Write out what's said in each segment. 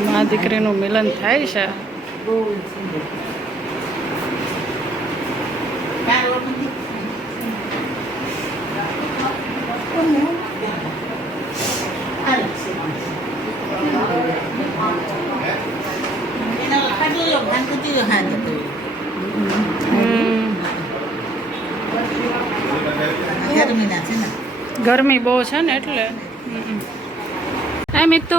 મા દીકરીનું મિલન થાય છે. ગરમી બહુ છે ને એટલે. એમ મિત્તુ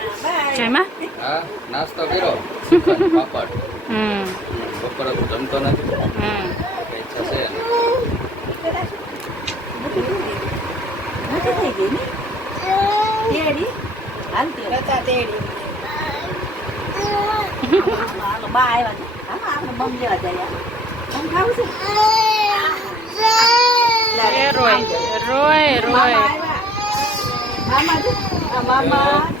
જયમાં હા નાસ્તો કર્યો. પાપડ. હમ. બપોર તો જમતો નથી. હમ. ઈચ્છા છે થઈ ગઈ ને? તેડી. હાલતી હાલો બા આવ્યા હા આપણે બમ લેવા જાય બમ ખાવું છે? એ રોય રોય મામા.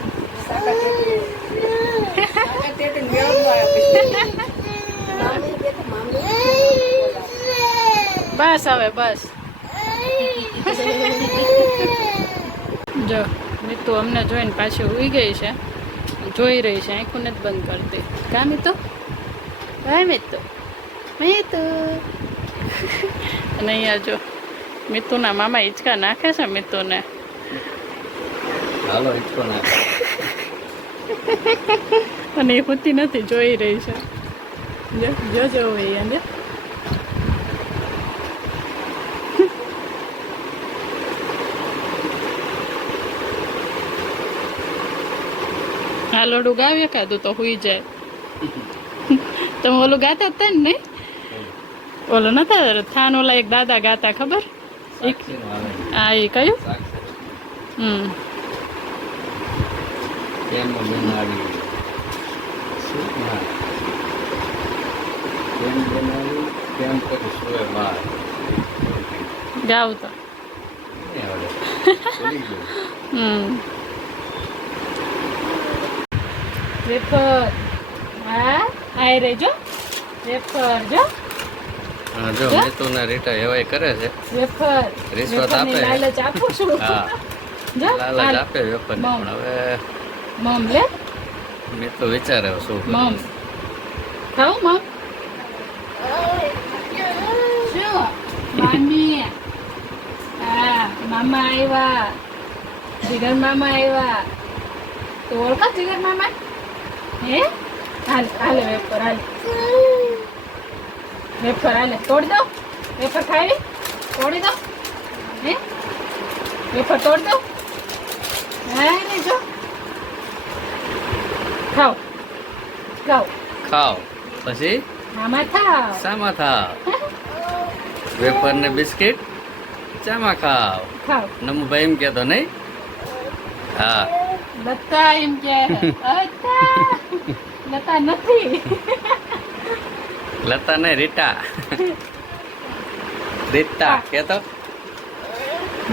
બસ હવે, બસ. જો, મિતુ અમને જોઈને પાછી ઉઈ ગઈ છે. જોઈ રહી છે, આંખું નથી બંધ કરતી. કા મિતુ? હા મિતુ. મિતુ. અને અહીંયા જો, મિતુના મામા હિંચકા નાખે છે મિતુને. હાલો, હિંચકો ના અને એ પૂતી નથી જોઈ રહી છે. જો જો જો હોય એને હા લોડું ગાવીએ કાધું તો હુઈ જાય. તમે ઓલું ગાતા જ હતા ને નહીં? ઓલો નતા થાન ઓલા એક દાદા ગાતા ખબર? એક આ એ કયું? હમ. કેમ બનાવી શું તેમ બનાવી? કેમ પછી સુએ બાર? ગાવ તો. વેફર. હા? આય રેજો વેફર જો. હા જો જો? મેં તો ના રીટા એવાય કરે છે. વેફર. રિશ્વત આપે. લાલચ આપું છું. હા. જો લાલચ આપે મમ. પણ હવે મમ લે? મેં તો વિચાર્યો શું મમ ખાવ મમ શું મામી. હા મામા આવ્યા જીગર મામા આવ્યા તો ઓળખા જીગર મામા? હે? હાલ હાલે વેફર હાલ. વેફર હાલે. તોડી દો. વેફર ખાવી તોડી દો. હે? વેફર તોડી દો. હા જો. ખાઓ ખાઓ ખાઓ પછી? આમાં ખાઓ શામાં ખાઓ વેફર ને બિસ્કિટ? ચામાં ખાવ. ખાવ. નમુભાઈ એમ કહેતો નહીં? હા. લતા એમ કે. લતા નથી. લતા નહીં રીટા. રીટા કહેતો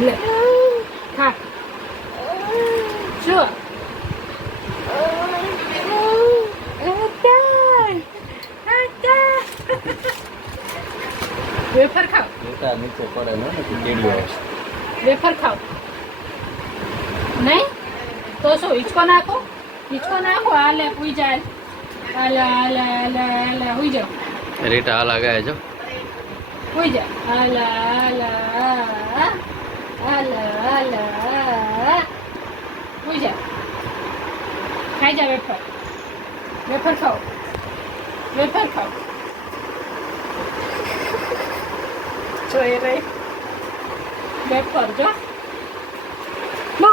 લે ખા શું લતા લતા વેફર ખાવ રીટા નીચે પડે ને કીડીઓ વેફર ખાવ નહીં? તો શું હિંચકો નાખો? હિંચકો નાખો હાલે ઉઈ જાય. હાલે હાલે હાલે હાલે ઉઈ જાઓ. રેટ હાલ ગાય જો ઉઈ જા હાલા હાલે ઉઈ જા ખાઈ જા વેફર. વેફર ખાઓ. વેફર ખાઓ. જોઈ રહી. વેફર જો. બહુ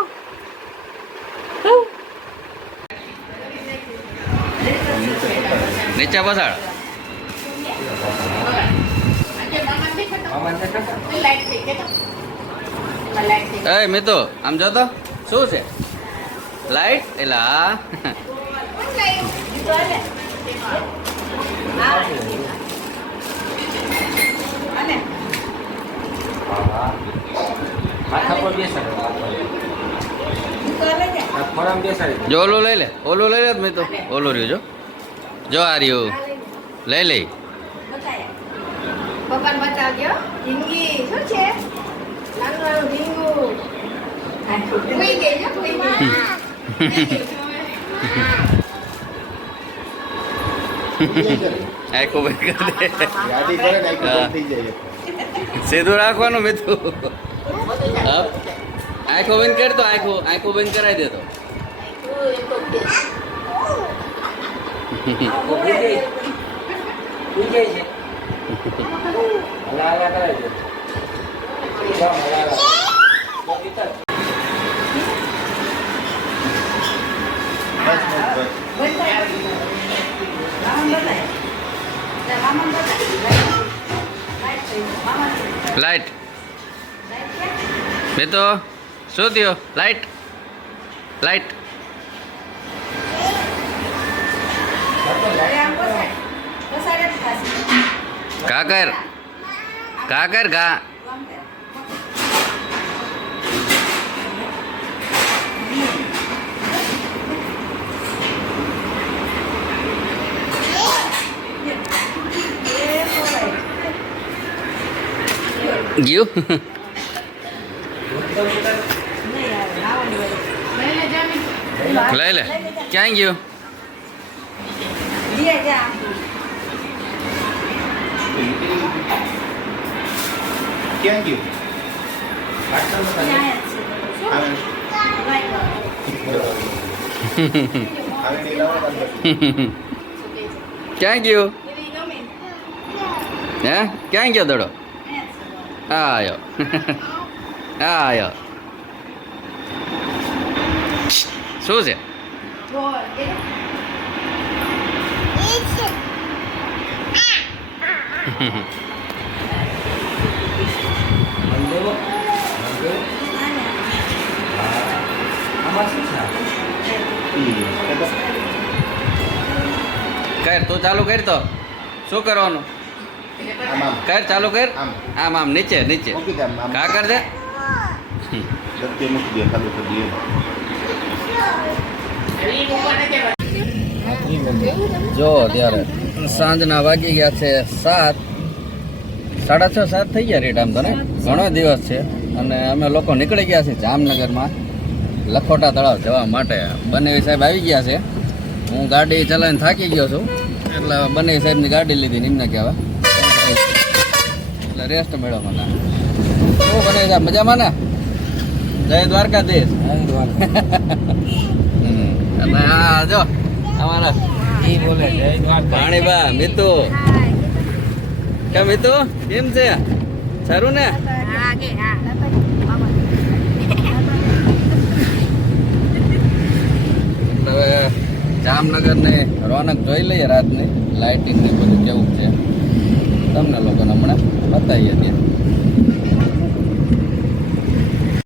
બહુ નીચે બસાડ એ મિતો આમ જો તો શું છે? લાઈટ? એટલે આ અને બેસાડે. જા ઓલું લઈ લે. ઓલો લઈ લે મેં તો. ઓલો રહ્યો જો. જો આ રહ્યો. લઈ લઈ પપ્પાને બતાવજો. ઢીંગી શું છે? નાનું ઢીંગું ગઈ જો બંધ કરી દે સીધું રાખવાનું મિતું હા આંખો બંધ કરતો આંખો આંખો બંધ કરાવી દેતો ઊભી જાય ઉઈ જાય છે હલા હલા કરાય છે જાઓ, હલા હલા જાઓ, ગીતા. બસ બસ બસ બતાય મામા બતાય મામા લાઈટ મિતો શું થયો લાઈટ લાઈટ અરે આમ બસાય બસાડે જ ખાશે કા કર મિતુ. લઈ લે ક્યાં ગયું લીએ જા. ક્યાં ગયું ત્યાં જ છે. આવે લાઈ લો. આવે નહીં લાવો અંદર. ક્યાં ગયું એવી ગમે. હે ક્યાં ગયો દડો અહીંયા જ છે. આ આયો આ આયો શું છે બોલ, એ મંદેવો મંદેવો આમાં શું છે કર તું ચાલુ કર તો. શું કરવાનું? આમ આમ કર ચાલુ કર. આમ. આમ આમ નીચે નીચે. મૂકી દે આમ આમ. કા કર દે. ધક્કે મૂકી દે ચાલુ કરી દે. જો ત્યારે સાંજના વાગી ગયા છે સાત. સાડા છ, સાત થઈ ગયા રેટ આમ તો ને? ઘણો દિવસ છે. અને અમે લોકો નીકળી ગયા છીએ જામનગરમાં. લખોટા તળાવ જવા માટે. બંને સાહેબ આવી ગયા છે. હું ગાડી ચલાવીને થાકી ગયો છું. એટલે બંને સાહેબની ગાડી લીધી, નિમને કહેવા. એટલે રેસ્ટ મેળવો મને શું બને સાહેબ, મજામાં ને? જય દ્વારકાધીશ. અને આ જો. અમારા ઈ બોલે જય દ્વારકા પાણીબા મિતુ. કે મિતુ કેમ છે? સારું ને? હવે જામનગર ને રોનક જોઈ લઈએ રાતની. લાઇટિંગ ને બધું કેવું છે? તમને લોકોને હમણાં બતાવીએ ત્યાં.